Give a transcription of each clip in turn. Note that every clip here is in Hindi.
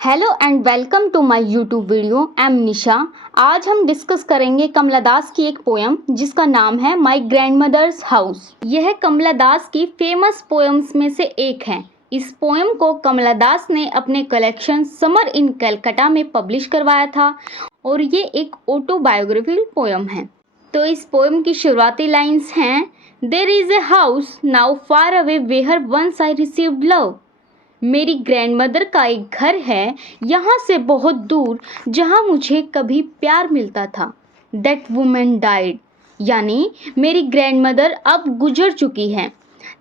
Hello and welcome to my YouTube video. I am Nisha. आज हम डिस्कस करेंगे कमला दास की एक पोएम जिसका नाम है माय ग्रैंडमदर्स हाउस। यह कमला दास की फेमस पोएम्स में से एक है। इस पोएम को कमला दास ने अपने कलेक्शन समर इन कलकत्ता में पब्लिश करवाया था और ये एक ऑटोबायोग्राफिकल पोएम है। तो इस पोएम की शुरुआती लाइंस हैं, there is a house now far away where once I received love. मेरी ग्रैंडमदर का एक घर है यहाँ से बहुत दूर जहाँ मुझे कभी प्यार मिलता था। दैट वुमेन डाइड, यानी मेरी ग्रैंडमदर अब गुजर चुकी है।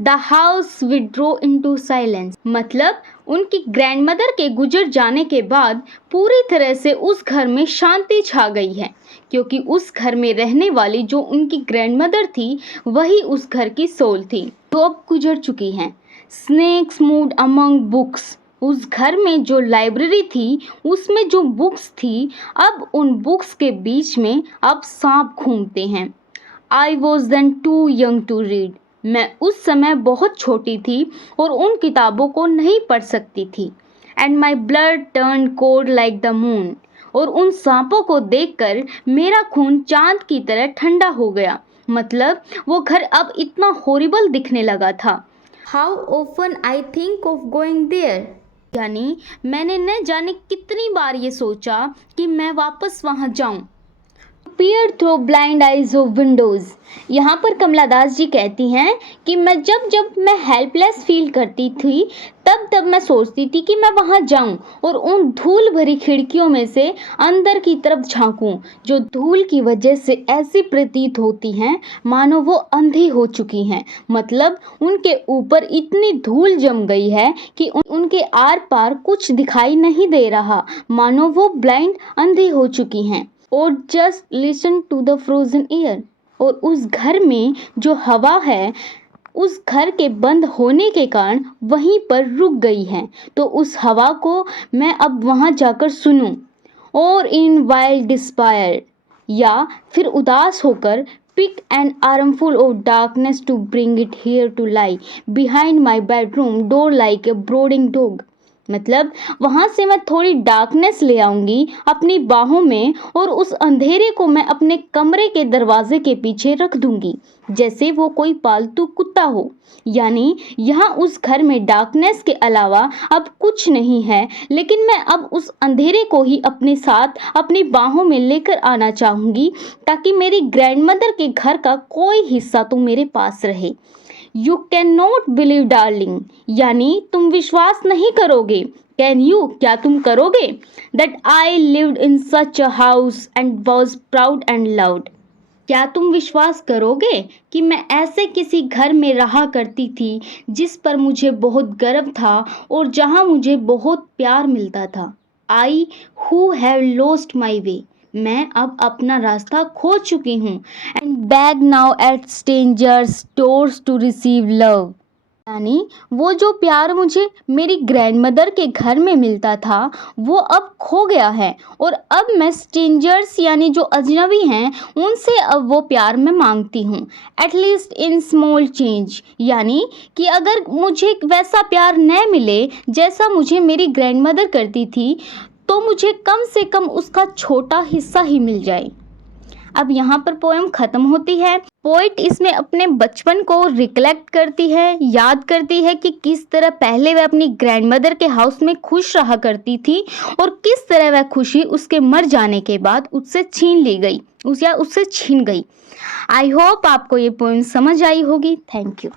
The house withdraw into silence, मतलब उनकी ग्रैंडमदर के गुजर जाने के बाद पूरी तरह से उस घर में शांति छा गई है, क्योंकि उस घर में रहने वाली जो उनकी ग्रैंडमदर थी वही उस घर की सोल थी, जो अब गुजर चुकी हैं। स्नेक्स मूव्ड अमंग बुक्स, उस घर में जो लाइब्रेरी थी उसमें जो बुक्स थी, अब उन बुक्स के बीच में अब सांप घूमते हैं। I was then too young to read, मैं उस समय बहुत छोटी थी और उन किताबों को नहीं पढ़ सकती थी। And my blood turn cold like the moon, और उन सांपों को देखकर मेरा खून चांद की तरह ठंडा हो गया। मतलब वो घर अब इतना हॉरिबल दिखने लगा था। How often I think of going there, यानी मैंने न जाने कितनी बार ये सोचा कि मैं वापस वहाँ जाऊँ। Peer through blind eyes of windows, यहाँ पर कमला दास जी कहती हैं कि जब मैं हेल्पलेस फील करती थी तब मैं सोचती थी कि मैं वहाँ जाऊँ और उन धूल भरी खिड़कियों में से अंदर की तरफ झांकूं, जो धूल की वजह से ऐसी प्रतीत होती हैं मानो वो अंधी हो चुकी हैं। मतलब उनके ऊपर इतनी धूल जम गई है कि उनके आर पार कुछ दिखाई नहीं दे रहा, मानो वो ब्लाइंड अंधी हो चुकी हैं। और just listen to the frozen air, और उस घर में जो हवा है उस घर के बंद होने के कारण वहीं पर रुक गई है, तो उस हवा को मैं अब वहाँ जाकर सुनूं। और इन वाइल्ड डिस्पायर, या फिर उदास होकर pick an armful of darkness to bring it here to lie behind my bedroom door like a brooding dog. मतलब वहाँ से मैं थोड़ी डार्कनेस ले आऊँगी अपनी बाहों में और उस अंधेरे को मैं अपने कमरे के दरवाजे के पीछे रख दूँगी, जैसे वो कोई पालतू कुत्ता हो। यानी यहाँ उस घर में डार्कनेस के अलावा अब कुछ नहीं है, लेकिन मैं अब उस अंधेरे को ही अपने साथ अपनी बाहों में लेकर आना चाहूँगी, ताकि मेरी ग्रैंडमदर के घर का कोई हिस्सा तो मेरे पास रहे। You can not believe darling, यानी तुम विश्वास नहीं करोगे। कैन यू, क्या तुम करोगे? That I lived in such a house and was proud and loud, क्या तुम विश्वास करोगे कि मैं ऐसे किसी घर में रहा करती थी जिस पर मुझे बहुत गर्व था और जहाँ मुझे बहुत प्यार मिलता था। I who have lost my way, मैं अब अपना रास्ता खो चुकी हूँ। And beg now at strangers doors to receive love, यानी वो जो प्यार मुझे मेरी ग्रैंडमदर के घर में मिलता था वो अब खो गया है, और अब मैं स्ट्रेंजर्स यानी जो अजनबी हैं उनसे अब वो प्यार मैं मांगती हूँ। एटलीस्ट इन स्मॉल चेंज, यानी कि अगर मुझे वैसा प्यार न मिले जैसा मुझे मेरी ग्रैंडमदर करती थी, तो मुझे कम से कम उसका छोटा हिस्सा ही मिल जाए। अब यहाँ पर पोएम ख़त्म होती है। पोइट इसमें अपने बचपन को रिकलेक्ट करती है, याद करती है कि किस तरह पहले वह अपनी ग्रैंडमदर के हाउस में खुश रहा करती थी और किस तरह वह खुशी उसके मर जाने के बाद उससे छीन ली गई, उससे छीन गई। आई होप आपको ये पोएम समझ आई होगी। Thank you.